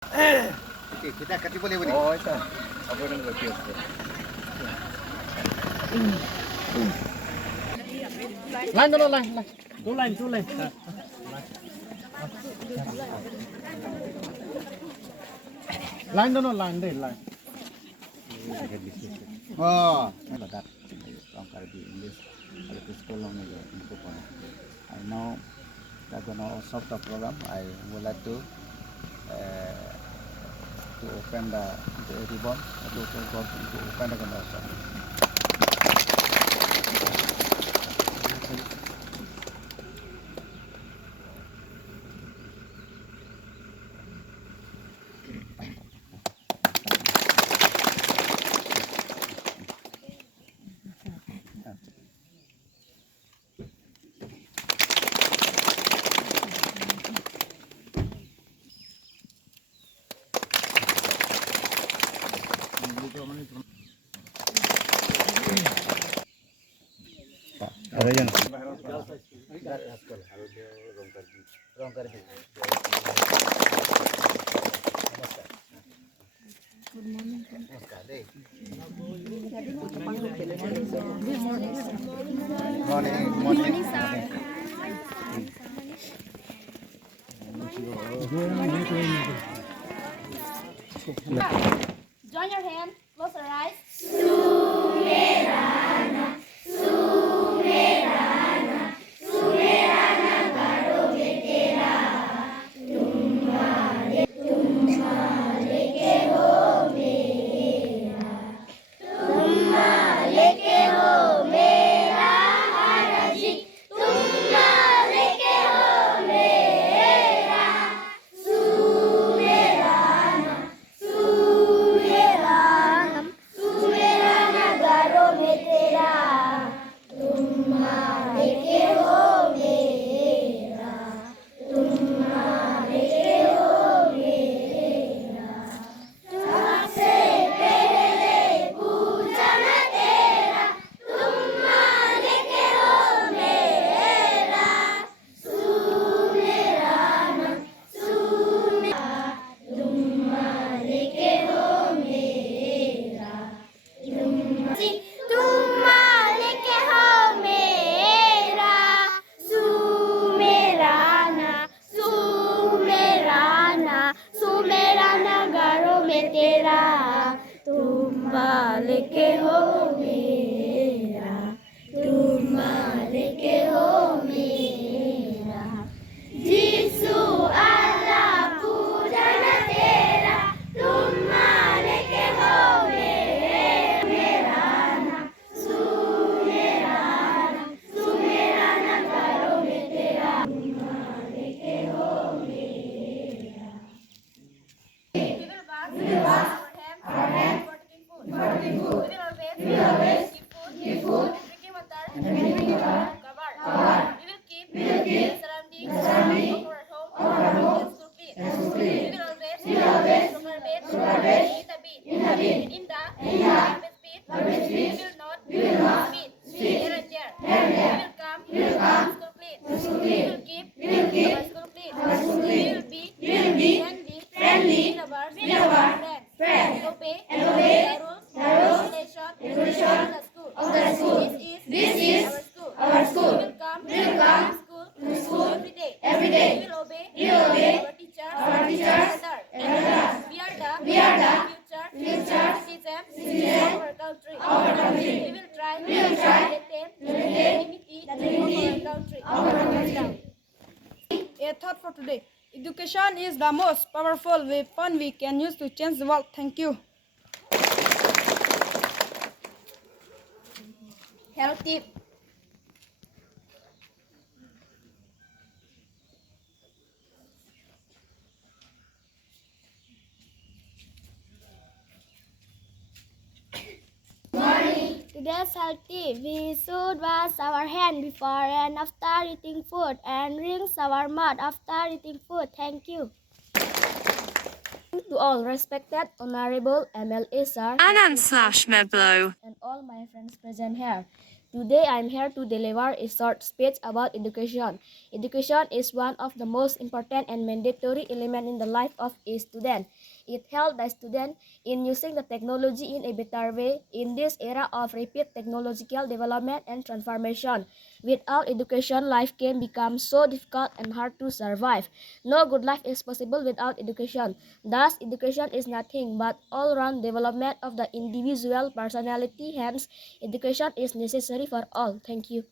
Okey, kita kati boleh boleh. Oh, ito. Abo nang review. Line dulu, line. Two line. Line dulu, line. Oh, badak. Orang Karbi English. Kalau ke sekolah ni untuk pun. I know they're gonna solve the problem. I would like to open the ribbon to open the Gunotsav. Ada yan. Wrong Karbi. Namaskar. Morning, sir. Join your hand, close your eyes. A thought for today. Education is the most powerful weapon we can use to change the world. Thank you. Health tip. Today's health tip. We should wash our hands before and after eating food and rinse our mouth after eating food. Thank you. To all respected honorable MLA sir Anand/Meblo and all my friends present here. Today I am here to deliver a short speech about education. Education is one of the most important and mandatory elements in the life of a student. It helps the student in using the technology in a better way in this era of rapid technological development and transformation. Without education, life can become so difficult and hard to survive. No good life is possible without education. Thus, education is nothing but all-round development of the individual personality. Hence, education is necessary for all. Thank you.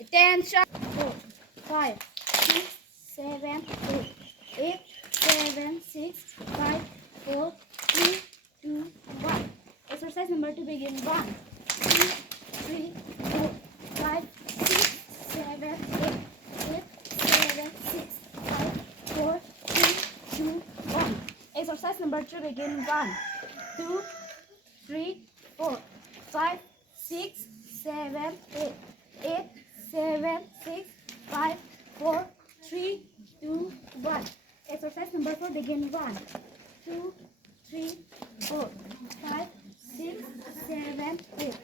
Attention. 4, 5, 6, 7, 8, 7, 6, 5, 4, 3, 2, 1. Exercise number 2 begin. 1, 2, 3, 4, 5, 6, 7, 8, 7, 6, 5, 4, 3, 2, 1. Exercise number 3 begin. 1, 2, 3, 4, 5, 6, 7, 8, 7, 6, 5, 4, 3, 2, 1. Exercise number 4 begin. 1, 2, 3, 4, 5, 6, 7, 8,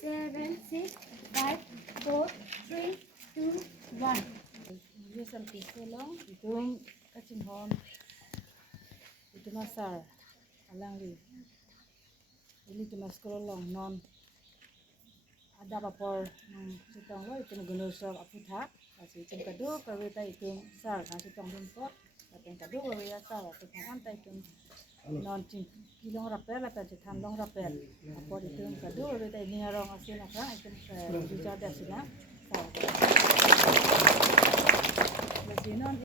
7, 6, 5, 4, 3, 2, 1. Recently, itong kachetong, ito masar, alang ri, ili ito maskolo long non, ada papor ng sitong lo, itong Gunotsav aputha, kasi itong kado, kawita itong sar, kasi itong bumpot, itong kado, kawita sar, itong anta itong non kilong rapel, atau jitan long rapel, apor itong kado, kawita ini harong asin akang, itong bijada sila, sar.